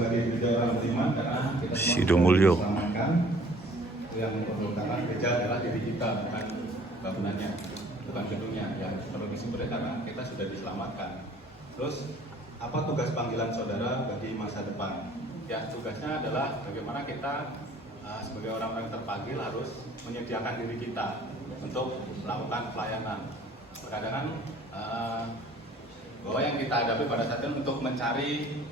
sebagai gereja orang beriman karena kita Sido Mulyo diselamatkan. Yang memperlukan gereja adalah diri kita, bukan bangunannya, bukan gedungnya. Yang perlu disyukuri karena kita sudah diselamatkan. Terus apa tugas panggilan saudara bagi masa depan? Ya, tugasnya adalah bagaimana kita sebagai orang-orang yang terpanggil harus menyediakan diri kita untuk melakukan pelayanan. Kadang-kadang bahwa yang kita hadapi pada saat itu untuk mencari,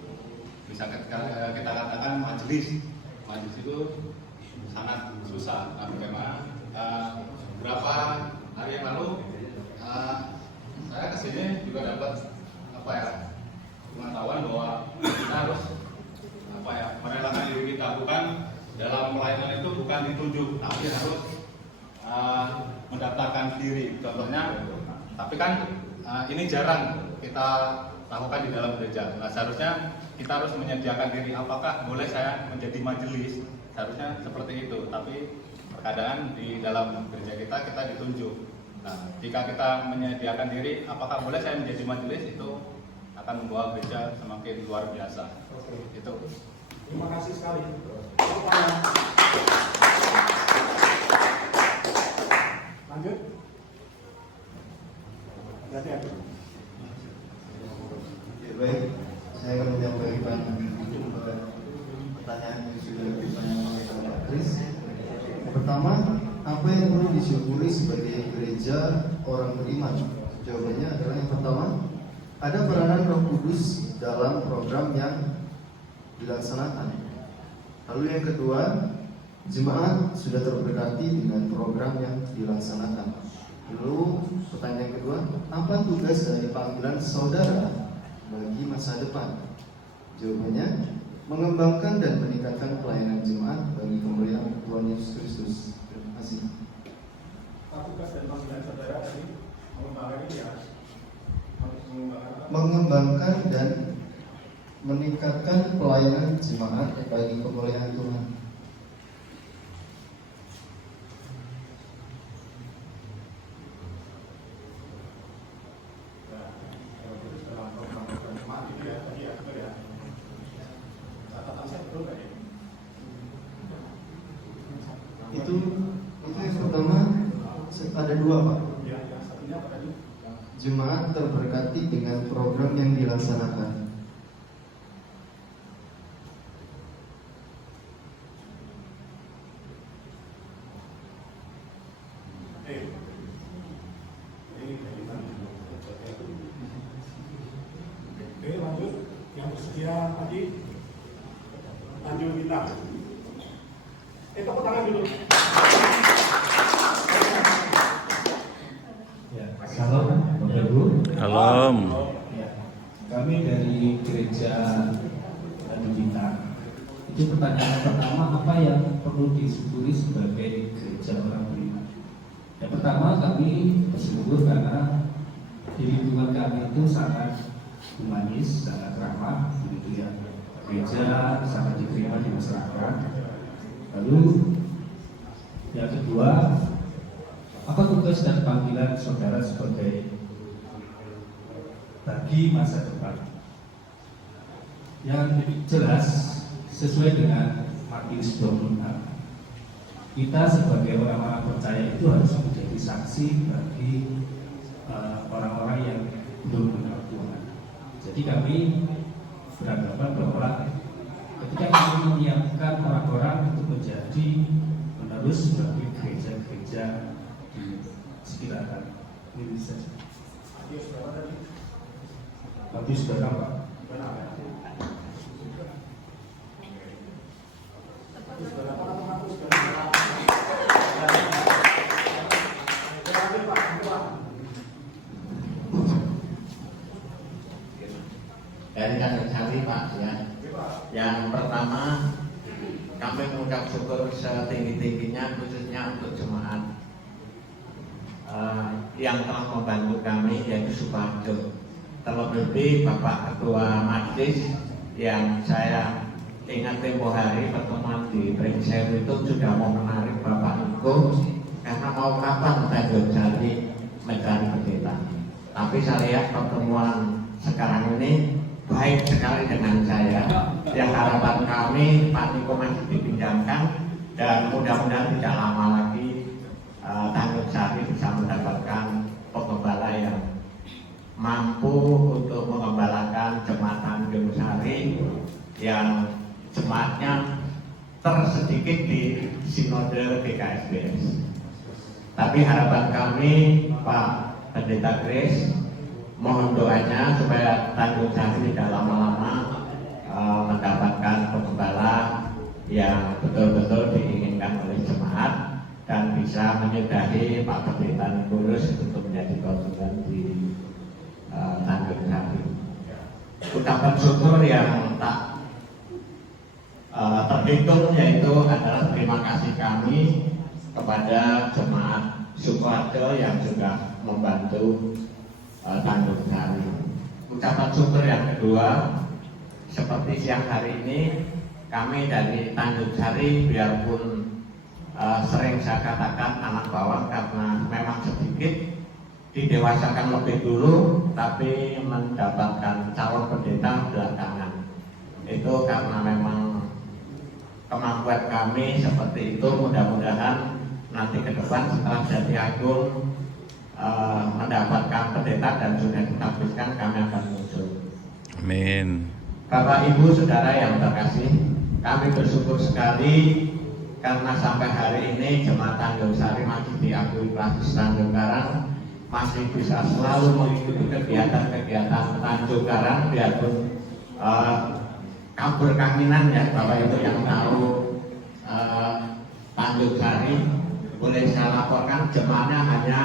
bisa kita katakan majelis itu sangat susah. Nah, bagaimana beberapa hari yang lalu saya kesini juga dapat pengetahuan bahwa kita harus merelakan diri kita, bukan dalam pelayanan itu bukan ditunjuk, tapi harus mendaftarkan diri. Contohnya, tapi kan ini jarang kita lakukan di dalam gereja. Nah, seharusnya kita harus menyediakan diri. Apakah boleh saya menjadi majelis? Seharusnya seperti itu. Tapi terkadang di dalam gereja kita ditunjuk. Nah, jika kita menyediakan diri, apakah boleh saya menjadi majelis? Itu akan membawa gereja semakin luar biasa. Oke. Itu. Terima kasih sekali. Lanjut. Ganti. Baik, saya akan menyampaikan pertanyaan yang sudah ditanyakan oleh Pak Kris. Yang pertama, apa yang perlu disyukuri sebagai gereja orang beriman? Jawabannya adalah yang pertama, ada peranan Roh Kudus dalam program yang dilaksanakan. Lalu yang kedua, jemaat sudah terberkati dengan program yang dilaksanakan. Lalu pertanyaan kedua, apa tugas dari panggilan saudara bagi masa depan? Jawabannya, mengembangkan dan meningkatkan pelayanan jemaat bagi kemuliaan Tuhan Yesus Kristus. Terima kasih. Tugas dan panggilan saudara tadi mengembangkan ini ya. Mengembangkan dan meningkatkan pelayanan jemaat bagi kemuliaan Tuhan. Itu yang pertama ada dua, Pak. Jemaat terberkati dengan program yang dilaksanakan. Oke, lanjut. Yang bersedia tadi lanjut kita. Tepuk tangan dulu. Ya, salam Bapak Ibu. Salam. Ya, kami dari Gereja Adivita. Itu pertanyaan pertama, apa yang perlu disyukuri sebagai gereja orang beriman? Yang pertama, kami bersyukur karena di lingkungan kami itu sangat humanis, sangat ramah, begitu ya. Gereja sangat diterima di masyarakat. Lalu yang kedua, apa tugas dan panggilan saudara sebagai bagi masa depan? Yang jelas sesuai dengan Matius 26, kita sebagai orang-orang percaya itu harus menjadi saksi bagi orang-orang yang belum mengenal Tuhan. Jadi kami beranggapan bahwa ketika kami menyiapkan orang-orang untuk menjadi penerus bagi gereja-gereja di sekitaran Indonesia. Matius berapa? Dari kader cari Pak ya. Yang pertama, kami mengucap syukur setinggi-tingginya khususnya untuk jemaat yang telah membantu kami, yaitu Suparjo. Terlebih Bapak Ketua Majlis yang saya ingat tempo hari pertemuan di Prinsel itu sudah mau menarik Bapak Iko karena mau kapan Tanjung Jati mencari pendeta. Tapi saya lihat pertemuan sekarang ini baik sekali dengan saya. Yang harapan kami Pak Niko masih dipinjamkan dan mudah-mudahan tidak lama lagi Tanjung Sari bisa mendapatkan pengembala yang mampu untuk mengembalakan jemaat Tanjung Sari yang jemaatnya tersedikit di sinode GKSBS. Tapi harapan kami Pak Pendeta Grace, mohon doanya supaya Tanjung Sari tidak lama-lama mendapatkan pengembala yang betul-betul diinginkan oleh jemaat dan bisa menyudahi Pak Pendeta Nikulus untuk menjadi konsulen di Tanjung Sari. Ucapan syukur yang tak terhitung yaitu adalah terima kasih kami kepada jemaat Sukoharjo yang sudah membantu Tanjung Sari. Ucapan syukur yang kedua, seperti siang hari ini kami dari Tanjung Sari biarpun sering saya katakan anak bawang karena memang sedikit didewasakan lebih dulu, tapi mendapatkan calon pendeta belakangan. Itu karena memang kemampuan kami seperti itu. Mudah-mudahan nanti ke depan setelah jadi agung mendapatkan pendeta dan sudah ditabiskan, kami akan muncul. Amin. Bapak Ibu Saudara yang terkasih, kami bersyukur sekali karena sampai hari ini jemaat Tanjung Sari masih diakui Klasis Tanjung Karang, masih bisa selalu mengikuti kegiatan-kegiatan Tanjung Karang biarpun kabur kaminan ya Bapak Ibu yang tahu Tanjung Sari. Boleh saya laporkan jemaatnya hanya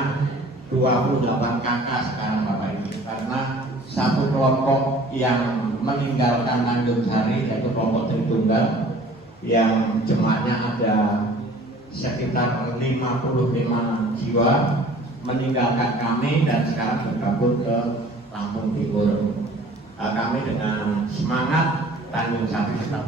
28 kakak sekarang Bapak Ibu, karena satu kelompok yang meninggalkan Tanjung Sari yaitu kelompok Tritunggal yang jemaatnya ada sekitar 55 jiwa meninggalkan kami dan sekarang bergabung ke Lampung Timur. Kami dengan semangat Tanjung Sari tetap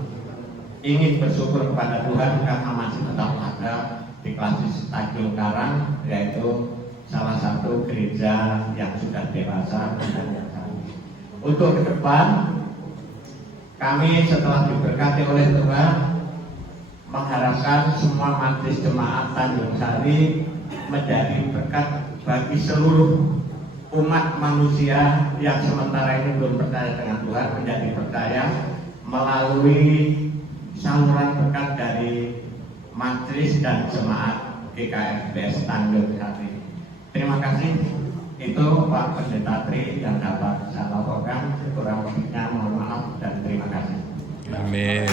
ingin bersyukur kepada Tuhan karena masih tetap ada di Klasis Tanjung Karang, yaitu salah satu gereja yang sudah dewasa dan yang satu. Untuk ke depan, kami setelah diberkati oleh Tuhan mengharapkan semua majelis jemaat Tanjung Sari menjadi berkat bagi seluruh umat manusia yang sementara ini belum percaya dengan Tuhan menjadi percaya melalui saluran berkat dari majelis dan jemaat GKSBS Tanjung Sari. Terima kasih. Itu Pak Pendeta Tri yang dapat saya laporkan. Kurang lebihnya mohon maaf dan terima kasih. Amin.